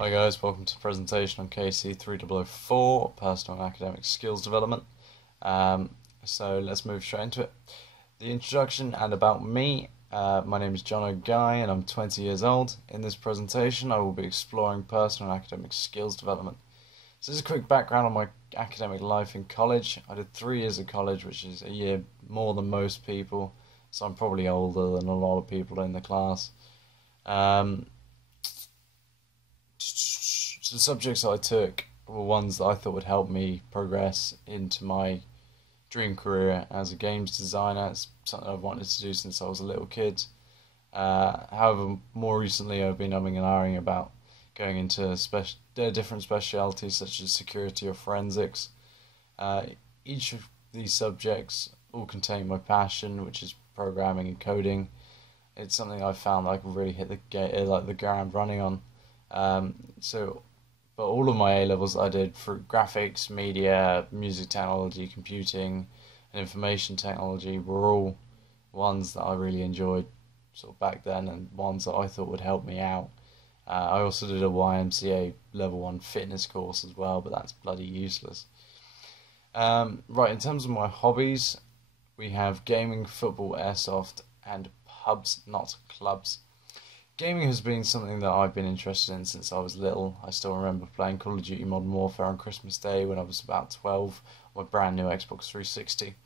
Hi guys, welcome to the presentation on KC3004, Personal and Academic Skills Development. So let's move straight into it. The introduction and about me. My name is John O'Guy and I'm 20 years old. In this presentation I will be exploring personal and academic skills development. So this is a quick background on my academic life in college. I did 3 years of college, which is a year more than most people, so I'm probably older than a lot of people in the class. So the subjects I took were ones that I thought would help me progress into my dream career as a games designer. It's something I've wanted to do since I was a little kid. However, more recently I've been umming and ahhing about going into different specialities such as security or forensics. Each of these subjects all contain my passion, which is programming and coding. It's something I've found that I can really hit the ground running on. But all of my A-levels I did for graphics, media, music technology, computing, and information technology were all ones that I really enjoyed sort of back then and ones that I thought would help me out. I also did a YMCA level 1 fitness course as well, but that's bloody useless. Right, in terms of my hobbies, we have gaming, football, airsoft, and pubs, not clubs. Gaming has been something that I've been interested in since I was little. I still remember playing Call of Duty Modern Warfare on Christmas Day when I was about 12 on my brand new Xbox 360.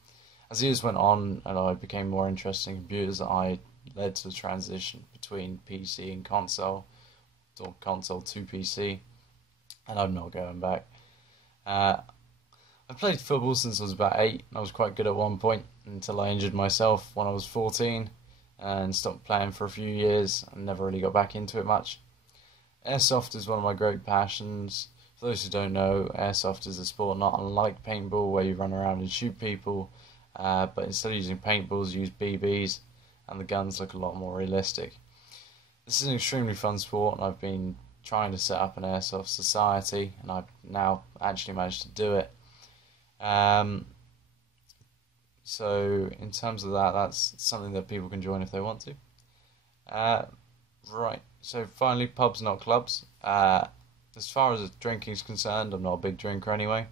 As the years went on and I became more interested in computers, I led to the transition between PC and console, or console to PC, and I'm not going back. I played football since I was about 8. I was quite good at one point until I injured myself when I was 14. And stopped playing for a few years and never really got back into it much. Airsoft is one of my great passions. For those who don't know, airsoft is a sport not unlike paintball where you run around and shoot people, but instead of using paintballs you use BBs and the guns look a lot more realistic. This is an extremely fun sport and I've been trying to set up an airsoft society and I've now actually managed to do it. So in terms of that, that's something that people can join if they want to. Right, so finally, pubs, not clubs. As far as drinking is concerned, I'm not a big drinker anyway.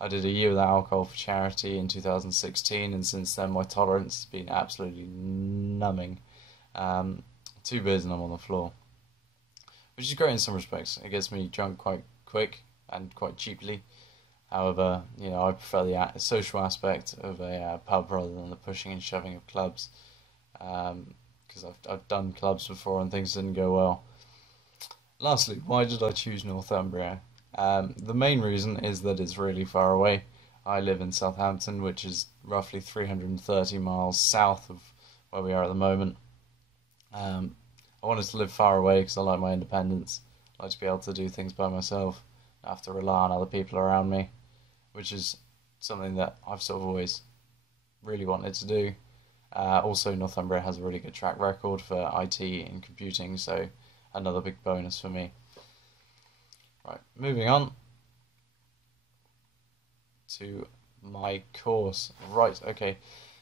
I did a year without alcohol for charity in 2016, and since then my tolerance has been absolutely numbing. 2 beers and I'm on the floor. Which is great in some respects. It gets me drunk quite quick and quite cheaply. However, I prefer the social aspect of a pub rather than the pushing and shoving of clubs, because I've done clubs before and things didn't go well. Lastly, why did I choose Northumbria? The main reason is that it's really far away. I live in Southampton, which is roughly 330 miles south of where we are at the moment. I wanted to live far away because I like my independence. I like to be able to do things by myself. I have to rely on other people around me, which is something that I've sort of always really wanted to do. Also, Northumbria has a really good track record for IT and computing, so another big bonus for me. Right, moving on to my course. Right, okay,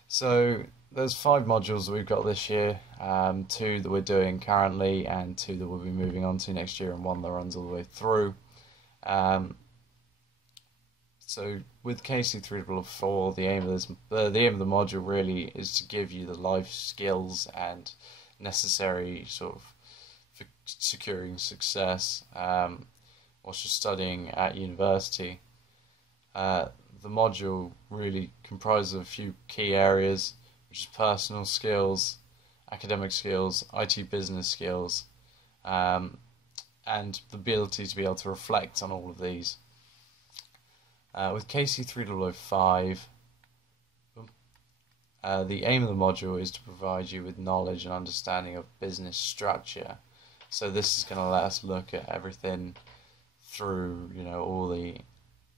so there's 5 modules that we've got this year, 2 that we're doing currently and 2 that we'll be moving on to next year and 1 that runs all the way through. So with KC3004, the aim of the module really is to give you the life skills and necessary sort of for securing success whilst you're studying at university. The module really comprises of a few key areas, which is personal skills, academic skills, IT business skills, and the ability to be able to reflect on all of these. With KC3005, the aim of the module is to provide you with knowledge and understanding of business structure. So this is going to let us look at everything through,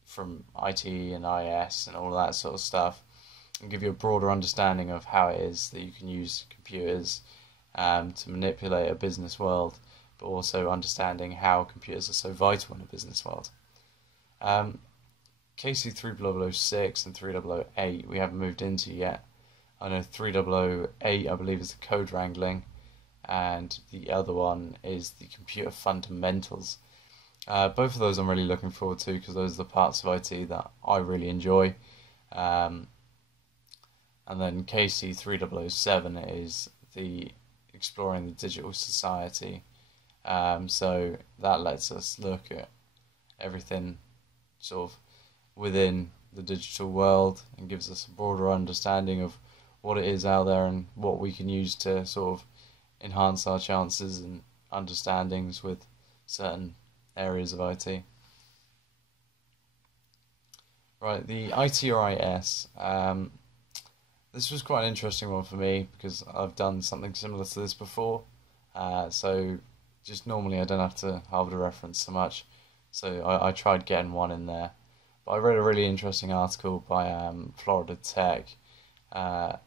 from IT and IS and all that sort of stuff, and give you a broader understanding of how it is that you can use computers to manipulate a business world, but also understanding how computers are so vital in a business world. KC3006 and 3008 we haven't moved into yet. I know 3008 I believe is the code wrangling, and the other one is the computer fundamentals. Both of those I'm really looking forward to because those are the parts of IT that I really enjoy. Um, and then KC3007 is the exploring the digital society. So that lets us look at everything sort of within the digital world and gives us a broader understanding of what it is out there and what we can use to sort of enhance our chances and understandings with certain areas of IT. Right, the IT or IS. This was quite an interesting one for me because I've done something similar to this before. So just normally I don't have to have the reference so much. So I tried getting one in there. But I read a really interesting article by Florida Tech,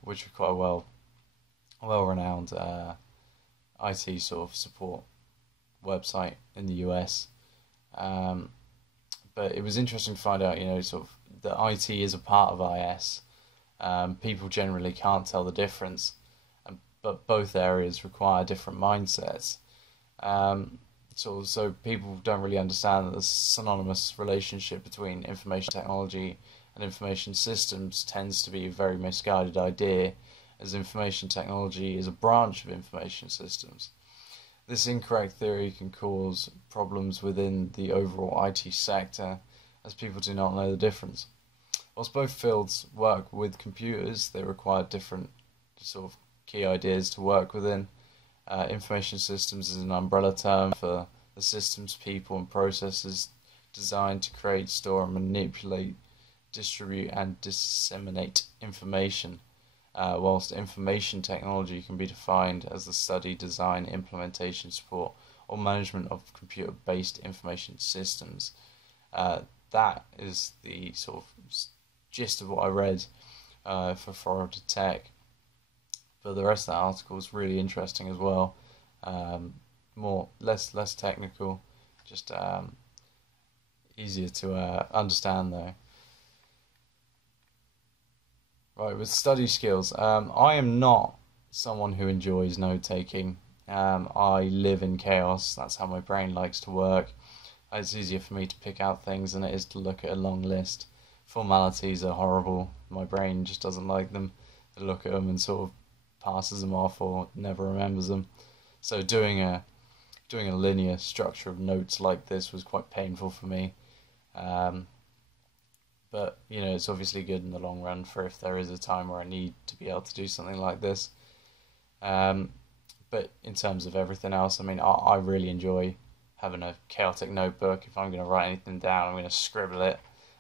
which was quite a well-renowned IT sort of support website in the US. But it was interesting to find out, sort of that IT is a part of IS. People generally can't tell the difference, but both areas require different mindsets. So people don't really understand that the synonymous relationship between information technology and information systems tends to be a very misguided idea, as information technology is a branch of information systems. This incorrect theory can cause problems within the overall IT sector, as people do not know the difference. Whilst both fields work with computers, they require different sort of key ideas to work within. Information systems is an umbrella term for the systems, people and processes designed to create, store and manipulate, distribute and disseminate information, whilst information technology can be defined as the study, design, implementation, support or management of computer-based information systems. That is the sort of gist of what I read for Florida Tech. But the rest of that article is really interesting as well. Less technical, just easier to understand though. Right, with study skills, I am not someone who enjoys note taking. I live in chaos. That's how my brain likes to work. It's easier for me to pick out things than it is to look at a long list. Formalities are horrible. My brain just doesn't like them. To look at them and sort of passes them off or never remembers them. So doing a linear structure of notes like this was quite painful for me. But it's obviously good in the long run for if there is a time where I need to be able to do something like this. But in terms of everything else, I really enjoy having a chaotic notebook. If I'm going to write anything down, I'm going to scribble it.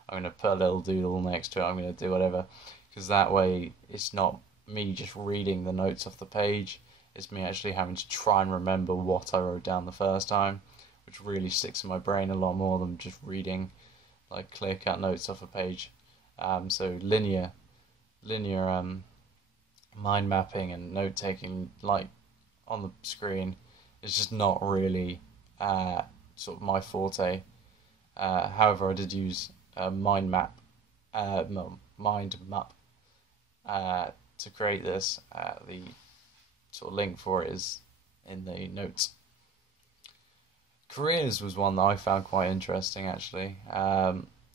I'm going to put a little doodle next to it. I'm going to do whatever, because that way it's not me just reading the notes off the page. It's me actually having to try and remember what I wrote down the first time, which really sticks in my brain a lot more than just reading like clear-cut notes off a page. So linear mind mapping and note taking like on the screen is just not really sort of my forte. However, I did use mind map to create this. The sort of link for it is in the notes. Careers was one that I found quite interesting actually.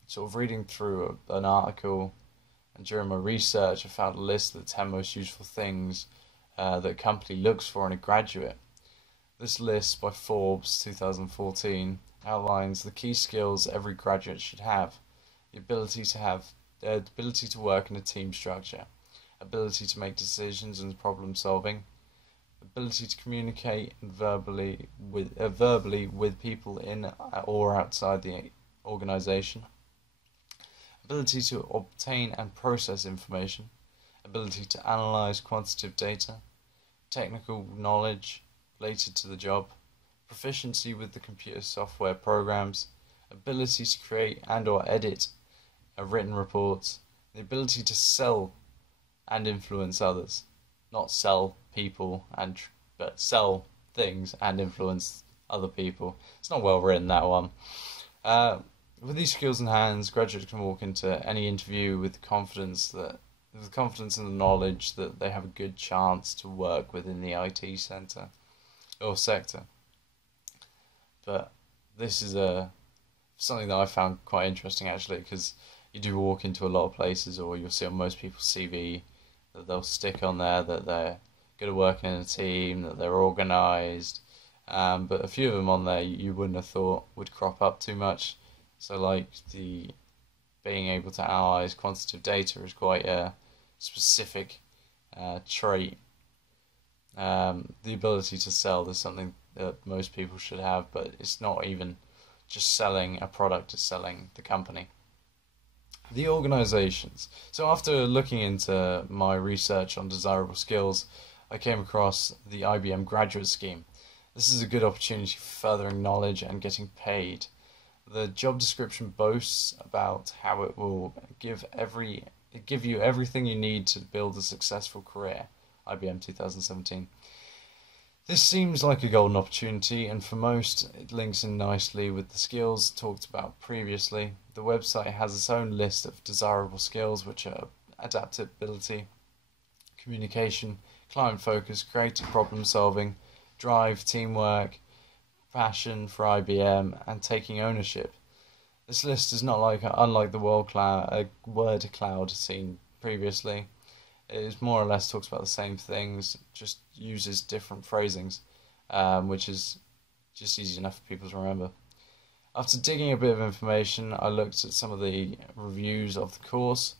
Sort of reading through an article, and during my research I found a list of the 10 most useful things that a company looks for in a graduate. This list by Forbes 2014 outlines the key skills every graduate should have. The ability to work in a team structure, ability to make decisions and problem solving, ability to communicate verbally with people in or outside the organization, ability to obtain and process information, ability to analyze quantitative data, technical knowledge related to the job, proficiency with the computer software programs, ability to create and or edit written reports, the ability to sell and influence others. Not sell people, but sell things and influence other people. It's not well written, that one. With these skills in hand, graduates can walk into any interview with confidence and the knowledge that they have a good chance to work within the IT sector. But this is something that I found quite interesting actually, because you do walk into a lot of places, or you'll see on most people's CV that they'll stick on there that they're good at working in a team, that they're organised, but a few of them on there you wouldn't have thought would crop up too much. So like the being able to analyse quantitative data is quite a specific trait. The ability to sell is something that most people should have, but it's not even just selling a product, it's selling the company. The organisations. So after looking into my research on desirable skills, I came across the IBM graduate scheme. This is a good opportunity for furthering knowledge and getting paid. The job description boasts about how it will give you everything you need to build a successful career. IBM 2017. This seems like a golden opportunity, and for most it links in nicely with the skills talked about previously. The website has its own list of desirable skills, which are adaptability, communication, client focus, creative problem solving, drive, teamwork, passion for IBM, and taking ownership. This list is not unlike the word cloud seen previously. It is more or less talks about the same things, just uses different phrasings, which is just easy enough for people to remember. After digging a bit of information, I looked at some of the reviews of the course.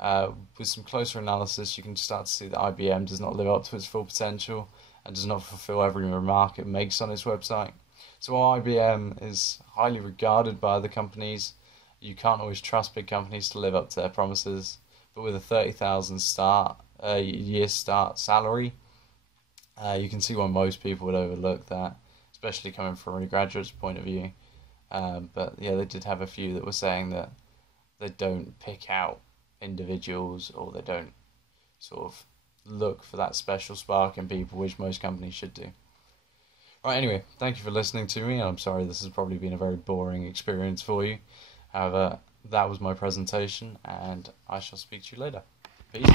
With some closer analysis, you can start to see that IBM does not live up to its full potential and does not fulfill every remark it makes on its website. So while IBM is highly regarded by other companies, you can't always trust big companies to live up to their promises. But with a 30,000 year start salary, you can see why most people would overlook that, especially coming from a graduate's point of view. But yeah, they did have a few that were saying that they don't pick out individuals, or they don't sort of look for that special spark in people, which most companies should do. Right, anyway, thank you for listening to me. I'm sorry this has probably been a very boring experience for you. However, that was my presentation, and I shall speak to you later. Peace.